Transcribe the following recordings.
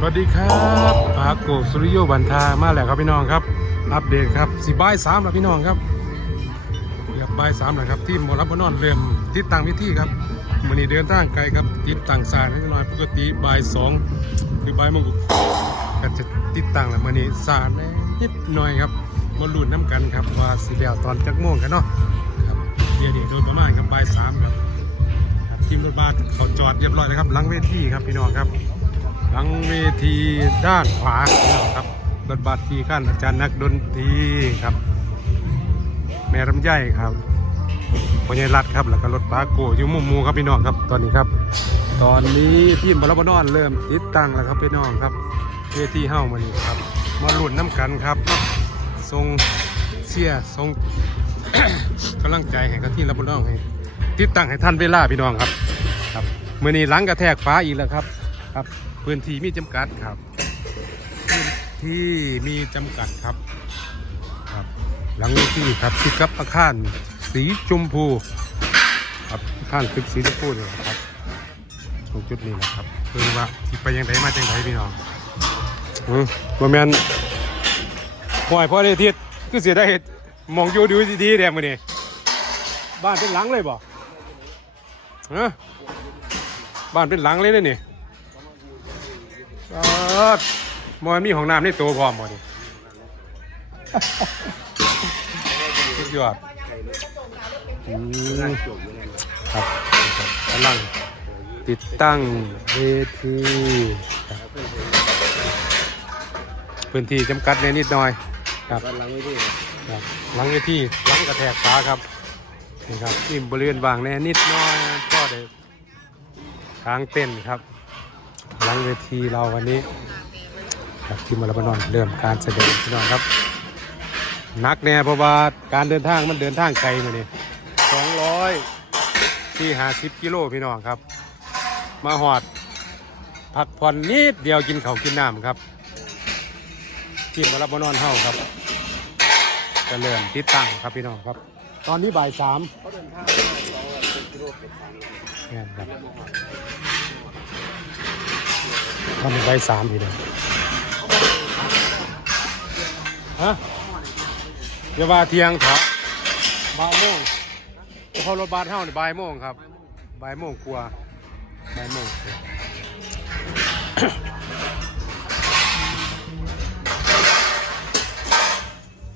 สวัสดีครับปาโกสุริโยบันทามาแล้วครับพี่น้องครับ อัปเดตครับสิบ่ายสามแล้วพี่น้องครับเกือบบ่ายสามแล้วครับที่มอรับบนอนเริ่มติดตั้งวิธีครับวันนี้เดินทางไกลครับติดตั้งสายนิดหน่อยปกติบ่ายสองหรือบ่ายโมงก็จะติดตั้งแล้ววันนี้สายนิดหน่อยครับมาลุ้นน้ำกันครับว่าสิแล้วตอนจักโมงกันเนาะครับเดี๋ยวๆโดยประมาณครับบ่ายสามครับครับทีมรถบัสเขาจอดเรียบร้อยแล้วครับหลังเวทีครับพี่น้องครับ หลังเวทีด้านขวาครับรถบัสที่ขั้นอาจารย์นักดนตรีครับ แม่ลำไยครับพญายรัดครับแล้วก็รถปาโกอยู่มุมมูครับพี่น้องครับตอนนี้ครับ ตอนนี้ทีมบอลบนอนเริ่มติดตั้งแล้วครับพี่น้องครับเวทีเฮ้ามานี่ครับมาหลุนน้ำกันครับทรงเสียทรงกำลังใจให้กับที่รับบนอนให้ติดตั้งให้ท่านเวลาพี่น้องครับ ครับมื่อนี้หลังกระแทกฟ้าอีกแล้วครับครับ พื้นที่มีจำกัดครับ พื้นที่มีจำกัดครับครับ หลังที่ครับที่กับอาคารสีชมพูครับอาคารตึกสีชมพูนี่ยครับตรงจุดนี้นะครับเพื่อว่าที่ไปยังไงมาจังไงพี่น้องอืมบ่แมนปล่อยพ่อได้ทิศคือเสียได้เห็ดมองอยู่ดูดีๆเดี๋ยวมือนี้บ้านเป็นหลังเลยบ่ฮะบ้านเป็นหลังเลยเลยนี่ มอยมีของน้ำในตัวพร้อมหมดสุดยอดอืมครับกำลังติดตั้งเวทีครับพื้นที่จำกัดในนิดหน่อยครับบ้านหลังไม่ดีครับหลังเวทีหลังกระแทกฟ้าครับนี่ครับที่มบริเวณบางแน่นิดหน้อยก็ได้ทางเต้นครับ หลังเวทีเราวันนี้ครับที่มาลบานอนเริ่มการแสดงพี่น้องครับนักแน่เพราะว่าการเดินทางมันเดินทางไกลมาเนี่ยสองร้อยที่หาสิบกิโลพี่น้องครับ มาหอดพักผ่อนนิดเดียวกินเขากินน้ำครับที่มาลบานอนเฮาครับจะเริ่มติดตั้งครับพี่น้องครับ ตอนนี้บ่ายสามเขาเดินทางมาสองร้อยกิโลเป็นทางเนี่ยครับ ตอนนี้บ่ายสามพี่น้องฮะเดี๋ยวว่าเที่ยงเถอะบ่ายโมงพอรถบัสเท่านี่บ่ายโมงครับบ่ายโมงกลัวาบ่ายโมงกว่า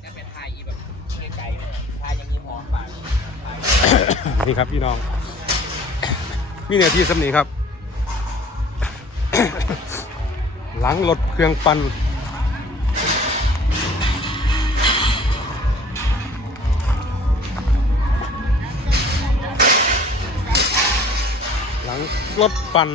จะเป็นไทยแบบไกลๆไทยยังมีหอมปากนี่ครับพี่น้องนี่เนี่ยที่สำนีครับ ล้างรถเครื่องปั่นล้างรถปั่น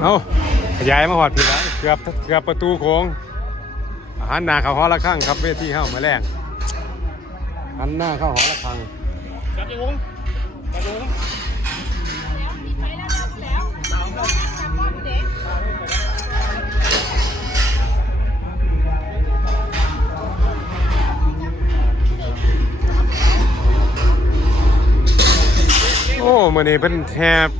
เอาขยายมาหอดพี่แล้วเกือบเกือบประตูโค้งหันหน้าเข้าหอละข้างครับเวทีเข้ามาแรงหันหน้าเข้าหอละข้างจับยุงจับยุงโอ้มื่อนี้เป็นแฮบ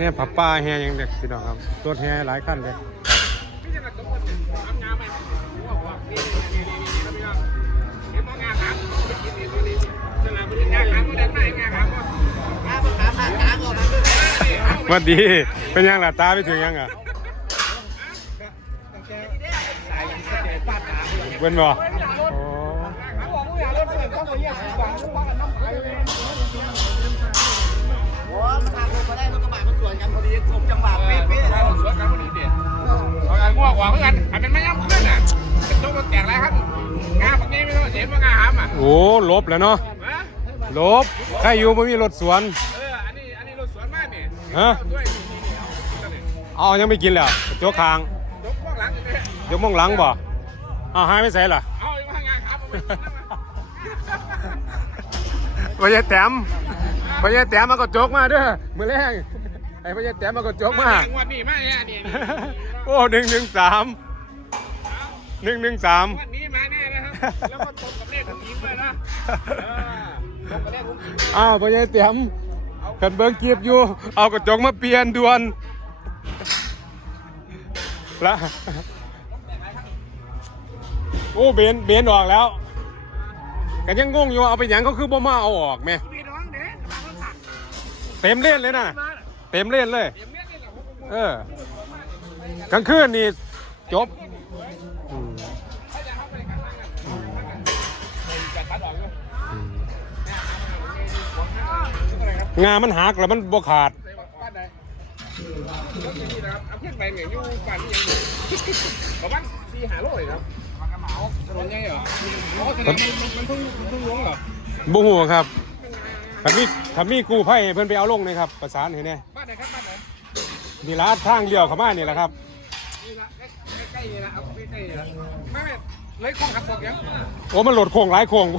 แฮบผับป้าแฮยังเด็กพี่น้องครับรถแฮหลายคันเลยวัดดี เป็นยังล่ะตาไปถึงยังอะเว้นบ่อ๋อ โอ้มันทางลงมาได้รถกระบะมันสวนกันพอดีสมจังหวะเป๊ะๆเลยสวนกันพอดีเด็ดเอาไงง่วงกว่าเพื่อนอันเป็นไม่ย่ำขึ้นอะเป็นต้องแตกไรครับงาแบบนี้ไม่ต้องเห็นว่างาหามอะโอ้ลบแล้วเนาะฮะลบใครอยู่ไม่มีรถสวนเอออันนี้อันนี้รถสวนมานี่ฮะเอาด้วยนี่นี่นี่เอาตัวนี้เอายังไม่กินแล้วโจ๊กคางยกพวกหลังนี่ยกมองหลังบ่เอาหายไม่ใส่ล่ะเอาอยู่ข้างงานครับเอาไปกินนะมาพญาแต้ม พญาแต้มมาก็โจ๊กมาเด้อมือแรงไอ้พญาแต้มมาก็โจ๊กมางวดนี้มาเนี่ยนี่นี่โอ้หนึ่งหนึ่งสามหนึ่งหนึ่งสามงวดนี้มาแน่นะครับแล้วก็ตรงกับเลขของหญิงด้วยนะเออตรงกับเลขของหญิงอ้าวพญาแต้มกันเบิ้งเกียบอยู่ เอากระจกมาเปลี่ยนด่วนละโอ้เบนเบนออกแล้วกันยังงงอยู่ว่าเอาไปหยังเขาคือบ่มาเอาออกแม่ เต็มเล่นเลยนะมาเต็มเล่นเลยเดี๋ยวเมียนี่แหละผมเออกลางคืนนี่จบอืมถ้าจะเข้าไปกันนั่งกันจัดตัดออกเลยอืมอะไรครับงามันหักแล้วมันบ่ขาดใส่บ้านใดรถที่นี่นะครับเอาเพื่อนไปเนี่ยอยู่บ้านนี่ยังอยู่ประมาณสี่หาโลเลยครับมันกระเหมาถนนยังเหรออ๋อแสดงมันมันเพิ่งเพิ่งลงเหรอบ่ฮู้ครับ ถ้ามีถ้ามีกู้ภัยให้เพิ่นไปเอาลงนะครับ ประสานให้แน่บ้านไหนครับบ้านไหนนี่ละทางเลี้ยวเข้ามานี่แหละครับนี่ละใกล้ๆนี่ละเอาใกล้ๆนี่ละไม่ไม่เลยข้องหักศอกยังโอ้มันโหลดโค้งหลายโค้งหั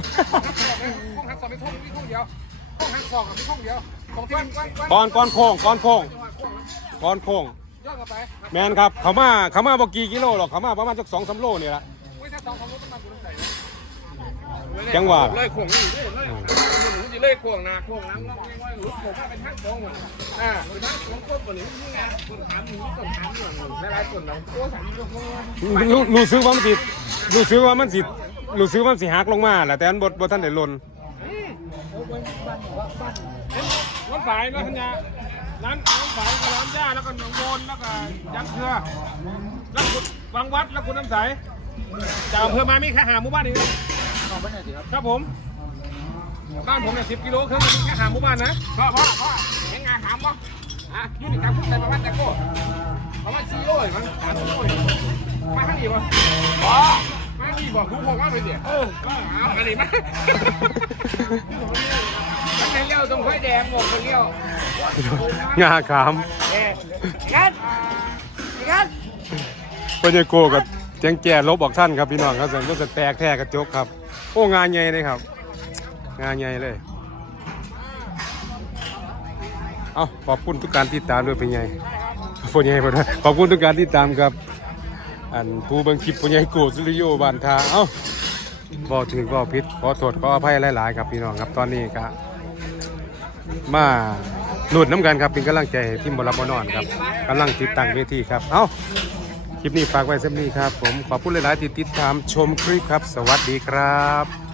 กศอกเลยข้องหักศอกไม่ท่องไม่ท่องเดียวข้องหักศอกกับไม่ท่องเดียวของที่มันกว้างๆก้อนก้อนโค้งก้อนโค้งจังหวะข้องนะก้อนโค้งย้อนกลับไปแมนครับเขามาเขามาบ่กี่กิโลหรอกเขามาประมาณสักสองสามโลนี่ละอุ้ยถ้าสองสามรถต้องมาดูน้ำใสจังหวะเลยขวงนี่เลยเลยหนูจะ เลยขวงนะขวงน้ำน้องง่ายๆหลุดขวงมาเป็นทางตรงเหมือนอ่าเป็นทางตรงโคตรกว่านี้นี่ไงคนถามหนูคนถามหนูหลายๆคนเราโอ้สามลูกโอ้รู้รู้สึกว่ามันสิรู้สึกว่ามันสิรู้สึกว่ามันสิหักลงมาแหละแต่อันบ่บ่ทันได้หล่นรถสายนะทัญญาร้านร้านสายกับร้านย่าแล้วก็หนองโดนแล้วก็ยักษ์เครือแล้วคุณวังวัดแล้วคุณน้ำใสจากอำเภอมามีแค่หาหมู่บ้านเองครับผม บ้านผมเนี่ยสิบกิโลครึ่งมีแค่หาหมู่บ้านนะพ่อพ่อพ่อเห็นงานหามปะอะยูนิคามพุ่งไปประมาณจากโก้ประมาณสี่โลเลยมั้งสามโลเลยมาข้างนี้ปะอ๋อมาข้างนี้บอกคุณบอกว่าไปเดี๋ยวเออเอาอันนี้มามันเป็นเลี้ยวตรงไฟแดงบอกเป็นเลี้ยวงาขามเอ๊ะกันกันพญาโกกับแจงแก่ลบออกท่านครับพี่น้องครับส่วนก็จะแตกแท้กระจกครับ โอ้งานใหญ่เลยครับ งานใหญ่เลย เอาขอบคุณทุกการติดตามด้วยเป็นไงพ่อใหญ่พ่อขอบคุณทุกการติดตามครับอันผู้บิ่งคลิปพ่อใหญ่โกสุริโยบานทาเอ้าบ่ถึงบ่ผิดขอโทษขออภัยหลาย ๆ ครับพี่น้องครับตอนนี้ก็มาหลุดน้ำกันครับเป็นกำลังใจทีมบอลบอนอนครับกำลังติดตั้งเวทีครับเอ้าคลิปนี้ฝากไว้สักนี้ครับ ผมขอบคุณหลาย ๆ ที่ติดตามชมคลิปครับ สวัสดีครับ